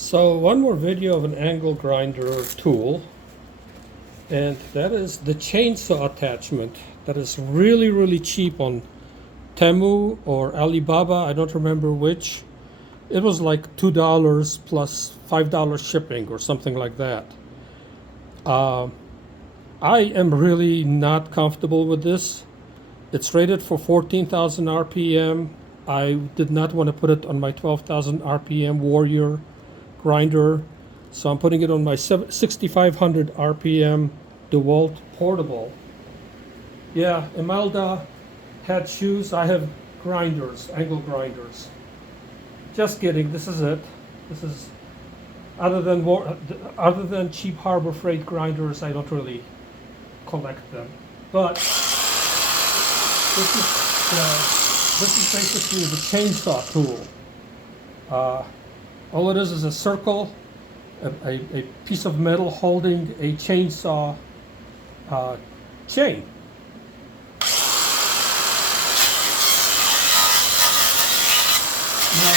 So one more video of an angle grinder tool, and that is the chainsaw attachment that is really cheap on Temu or Alibaba. I don't remember which. It was like $2 plus $5 shipping or something like that. I am really not comfortable with this. It's rated for 14,000 RPM. I did not want to put it on my 12,000 RPM Warrior grinder, so I'm putting it on my 6,500 RPM DeWalt portable. Yeah, Imelda had shoes. I have grinders, angle grinders. Just kidding. This is it. This is other than cheap Harbor Freight grinders. I don't really collect them, but this is basically the chainsaw tool. All it is a circle, a piece of metal holding a chainsaw chain. Now,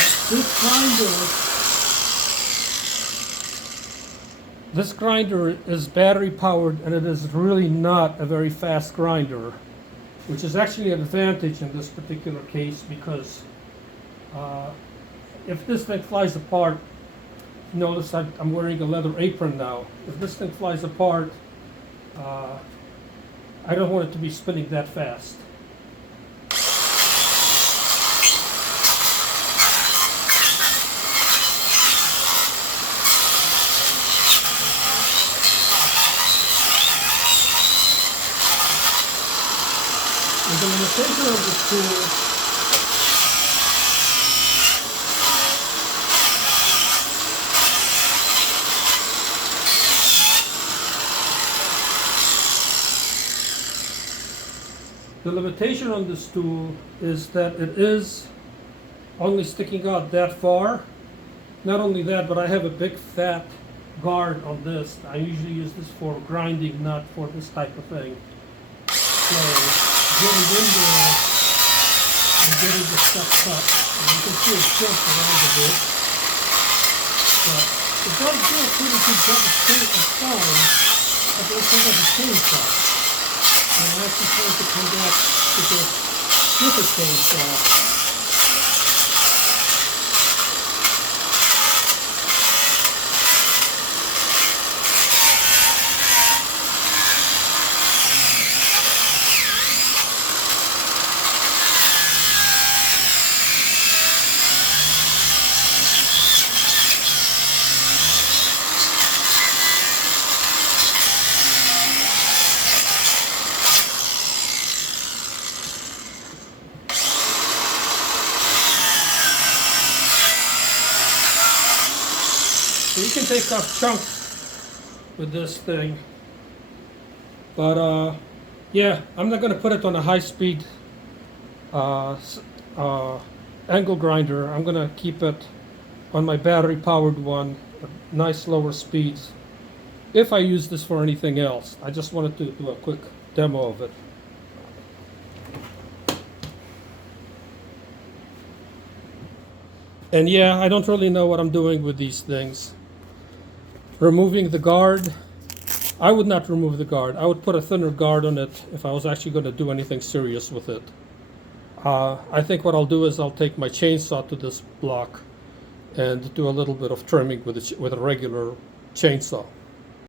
this grinder is battery powered, and it is really not a very fast grinder, which is actually an advantage in this particular case, because if this thing flies apart, notice I'm wearing a leather apron now. If this thing flies apart, I don't want it to be spinning that fast. And the limitation of this tool on this tool is that it is only sticking out that far. Not only that, but I have a big fat guard on this. I usually use this for grinding, not for this type of thing. So getting in there and getting the stuff cut. And you can see it tilts around a bit. But it does do a pretty good job of fine at the front of the chainsaw. And I'm actually trying to come back to this with a chainsaw. So you can take off chunks with this thing, but yeah, I'm not going to put it on a high-speed angle grinder. I'm going to keep it on my battery-powered one at nice lower speeds. If I use this for anything else, I just wanted to do a quick demo of it. And yeah, I don't really know what I'm doing with these things. Removing the guard, I would not remove the guard. I would put a thinner guard on it if I was actually going to do anything serious with it. I think what I'll do is I'll take my chainsaw to this block and do a little bit of trimming with a regular chainsaw.